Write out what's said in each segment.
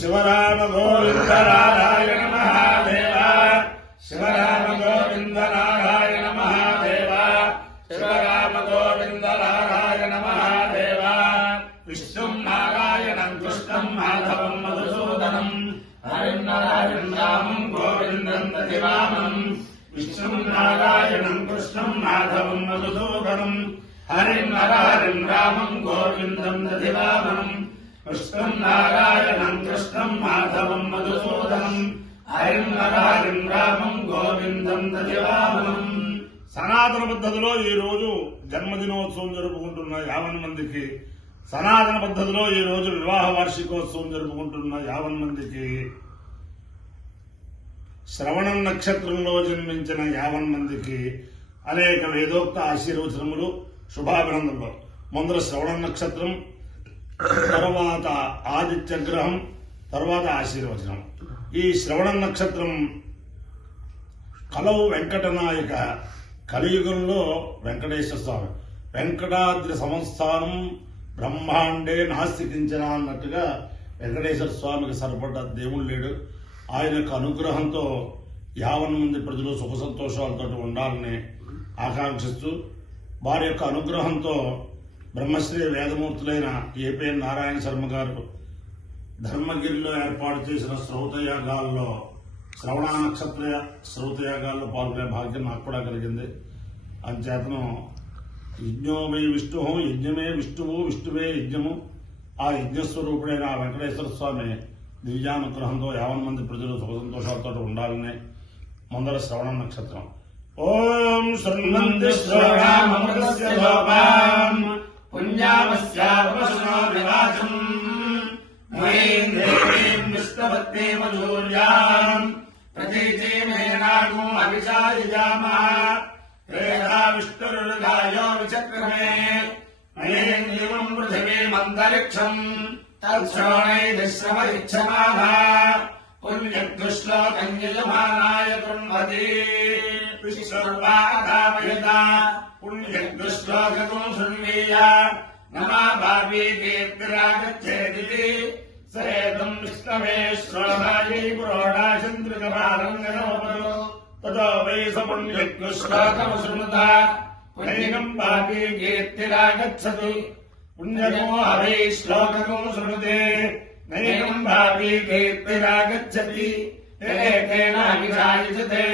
शिवराम गोविंद नारायण महादेव शिवराम गोविंद नारायण महादेव शिवराम गोविंद नारायण महादेव विष्णुं नारायणं कृष्णं माधवं मधुसूदनं हरिं नारायणं रामं गोविन्दं दधिवामनं विष्णुं नारायणं कृष्णं माधवं मधुसूदनं हरिं नारायणं रामं गोविन्दं दधिवामनं कृष्णं नारायणं कृष्णं माधवं मधुसूदनं हरिं नारायणं रामं गोविन्दं दधिवामनं సనాతన పద్ధతిలో ఈ రోజు జన్మదినోత్సవం జరుపుకుంటున్న 50 మందికి సనాతన పద్ధతిలో ఈ రోజు వివాహ వార్షికోత్సవం జరుపుకుంటున్న 50 మందికి శ్రవణం నక్షత్రంలో జన్మించిన 50 మందికి అనేక వేదోక్త ఆశీర్వచనములు శుభాభినందనలు. ముందర శ్రవణం నక్షత్రం, తర్వాత ఆదిత్య గ్రహం, తర్వాత ఆశీర్వచనం. ఈ శ్రవణం నక్షత్రం కలవు వెంకటనాయక, కలియుగంలో వెంకటేశ్వర స్వామి, వెంకటాద్రి సంస్థానం బ్రహ్మాండే నాస్తికించిన అన్నట్టుగా వెంకటేశ్వర స్వామికి సరిపడ్డ దేవుడు లేడు. ఆయన యొక్క అనుగ్రహంతో 50 మంది ప్రజలు సుఖ సంతోషాలతో ఉండాలని ఆకాంక్షిస్తూ వారి యొక్క అనుగ్రహంతో బ్రహ్మశ్రీ వేదమూర్తులైన ఏపీఎన్ నారాయణ శర్మ గారు ధర్మగిరిలో ఏర్పాటు చేసిన శ్రౌతయాగాల్లో శ్రవణ నక్షత్ర శ్రౌతయాగాల్లో పాల్గొనే భాగ్యం నాకు కూడా కలిగింది. అంచేతను యజ్ఞోమే విష్ణు, యజ్ఞమే విష్ణువు, విష్ణువే యజ్ఞము. ఆ యజ్ఞస్వరూపుడైన వెంకటేశ్వర స్వామి దివ్యానుగ్రహంతో 50 మంది ప్రజలు సుఖ సంతోషాలతో ఉండాలని ముందర శ్రవణ నక్షత్రం. ఓం శృణ్వంతి శ్రవణామృతస్య లోపాం పుణ్యామస్యావసనో వివాచం మునీం దేవీం విష్ణువత్తేవ జూర్యాం ప్రతీచీమేనాగం అభిషాయిజామః వేదా విష్ణురుగాయో విచక్రమే మయేం దివం పృథివీమంతరిక్షం తత్శ్రవణైశ్రవరిచ్చమాన పుణ్యశ్లోకం యజమానాయ కృణ్వతి విశ్వర్వాకామయత పుణ్యశ్లోకం శృణ్వీయ నమా భావీ కీర్తిరాగచ్చేదితి సేతం విష్ణవే శ్రోణాయై పురోడాశంద్రికమారంగనోపదో తతో వై స పుణ్యశ్లోకం శృణుత పుణ్యం భావీ కీర్తిరాగచ్చతి పుణ్యమో హవై శ్లోకమో శృణుతే నైనం భావీ కీర్తిరాగచ్చతి ఏకేన అభిషాయిషతే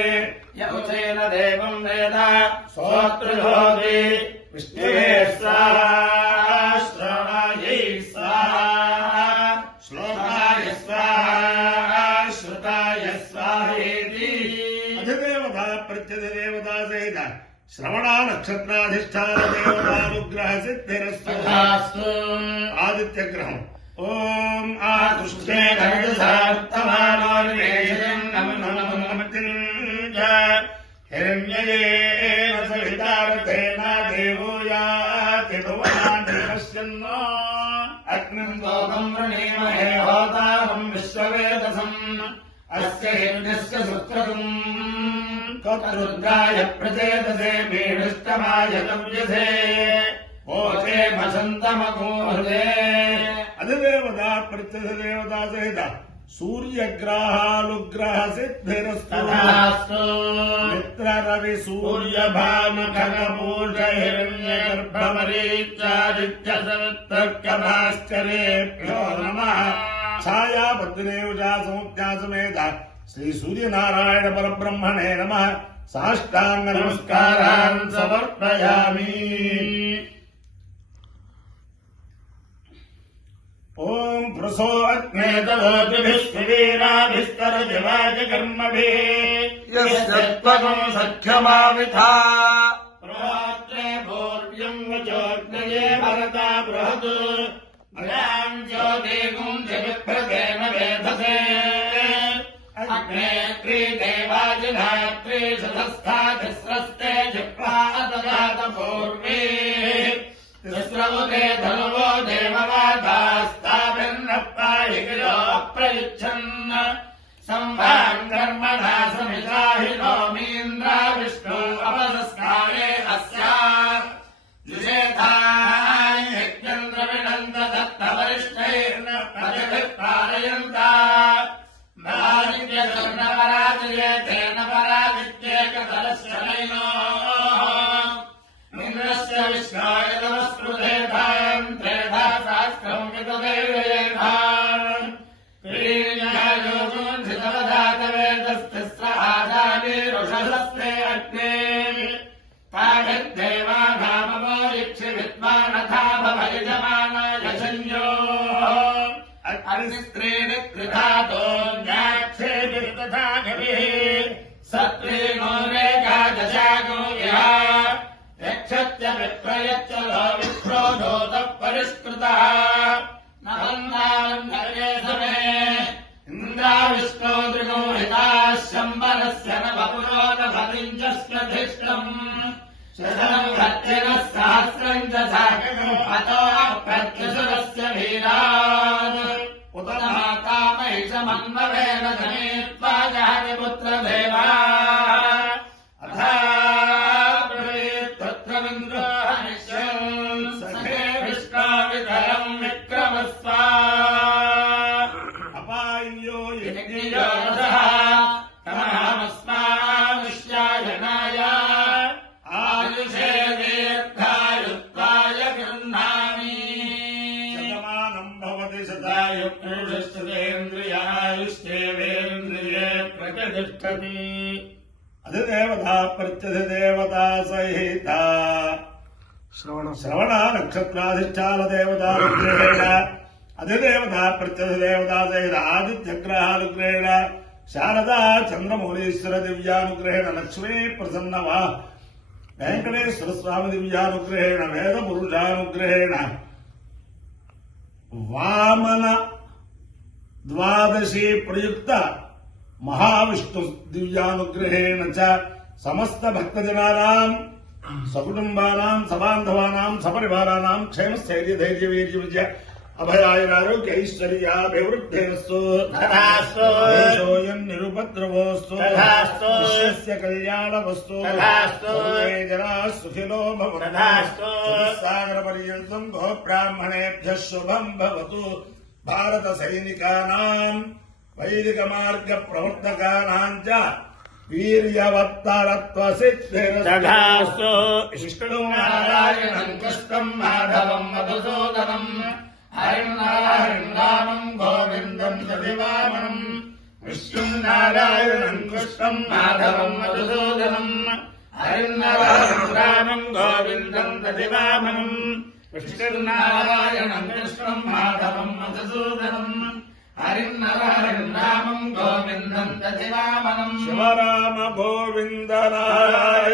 యౌచేన దేవం వేద స్తోత్రయోగి విష్ణువే స్వాహా శ్రవణాయై స్వాహా శ్లోకాయ స్వాహా శ్రుతాయ స్వాహేతి. అధిదేవత ప్రత్యధిదేవత సహిత శ్రవణ నక్షత్రాధిష్టాన దేవతానుగ్రహ సిద్ధిరస్తు. ఆదిత్య గ్రహం. ఓం ఆకృష్ణేన విదధార్తమానో నివేశం నమః హిరణ్యయేన సవితారథేన దేవో యాతి భువనాని పశ్యన్నో అగ్నిం లోకం ప్రణీమహే హోతారం విశ్వవేదసం అస్య హిరణ్యస్య సుక్రతుం రుద్రాయ ప్రచేతసే మేఢుష్టమాయ తవ్యసే ఓచే వసంతమకూహృదే. అధిదేవత ప్రత్యధిదేవత సహిత సూర్యగ్రహాలుగ్రహ సిద్ధిరస్తు. మిత్ర రవి సూర్య భాను ఖగపూష హిరణ్య గర్భమరీచాదిత్య సవితర్కభాస్కరేభ్యో నమః. ఛాయాపద్మదేవతా సముజ్ఞాసమేత శ్రీ సూర్యనారాయణ పరబ్రహ్మణే నమః. సాష్టాంగ నమస్కారాన్ సమర్పయామి. ఓం ప్రసో అగ్నేతవోభిస్తరజవాజకర్మభిః యస్త్వగం సఖ్యమావిథా ప్రోత్రే భూర్వ్యం వచోగ్నయే భరతా బృహత్ అయాం జ్యోతిగుం జగత్ప్రదేన వేధసే అగ్నేత్రీ దేవాజిధాత్రీ సదస్థాతిస్రస్తే జిహ్వాదదాత పూర్వే తిస్రవుతే ధనువో దేవవాదాస్తాభిర్నప్పాయిగిరో ప్రయుచ్ఛన్న సంభాం కర్మణా సమితాహినో మీంద్ర విష్ణు అపసస్కారే అస్యా యుషేథాయ యజ్ఞం ద్రవిణంత దత్తవరిష్ఠైర్న ప్రజభిః పారయంతా निकृतातोऽन्याक्षेभिः तथा कविः सत्त्वेनो रेखादशागो यः यक्षत्य विप्रयच्च लो विप्रोधोतः परिष्कृतः न वन्दावन्धरे समे इन्द्राविष्णो त्रिगोहिताः शम्बरस्य न वपुरो न भतिञ्जस्प्रधिष्ठम् शतम् भक्तिनः सहस्रम् च साकरो अतो प्रत्युषुरस्य वीरान् उत माता महिषमन्ववेन समेत्वा जहति पुत्रदेवाः अथा ब्रवीत्पुत्रमिन्द्रो हनिष्यन् सखे विष्णोविधरम् विक्रमस्वा अपायो यज्ञयोधः तमहमस्मानुष्यायनाय आयुषे दीर्घायुत्वाय गृह्णामि शतमानम् भवति शतायुक्तेन्द्रियायुष्येवेन्द्रिये प्रतिष्ठति अधिदेवता प्रत्यधिदेवता सहिता श्रवण नक्षत्राधिष्ठान देवता रुद्रेण अधिदेवता प्रत्यधिदेवता सहित आदित्यग्रहानुग्रहेण शारदा चन्द्रमौलीश्वर दिव्यानुग्रहेण लक्ष्मी प्रसन्नवा वेंकटेश्वर स्वामी दिव्यानुग्रहेण वेदपुरुषानुग्रहेण वामन द्वादशी प्रयुक्त महाविष्णु दिव्यानुग्रहेण च समस्त भक्तजनानां सकुटुंबानां सबान्धवानां सपरिवाराणां क्षेमस्थैर्य धैर्य वीर्य विजय अभयायुरारोग्यैश्वर्याभिवृद्धेस्तु तथास्तु देशोऽयं निरुपद्रवोस्तु तथास्तु विश्वस्य कल्याणवस्तु तथास्तु सर्वे जनाः सुखिनो भवन्तु तथास्तु सागरपर्यन्तं गोब्राह्मणेभ्यः शुभं भवतु भारतसैनिकानां वैदिकमार्गप्रवर्तकानां च वीर्यवत्तरत्वसिद्धिर् तथास्तु विष्णुनारायणं कृष्णं माधवं मधुसूदनं हरिं रामं गोविन्दं सदिवामनं विष्णुनारायणं कृष्णं माधवं मधुसूदनं हरिं रामं गोविन्दं सदिवामनं विष्णुनारायणं कृष्णं माधवं मधुसूदनं हरिं रामं गोविन्दं सदिवामनं शिवराम गोविन्द नारायण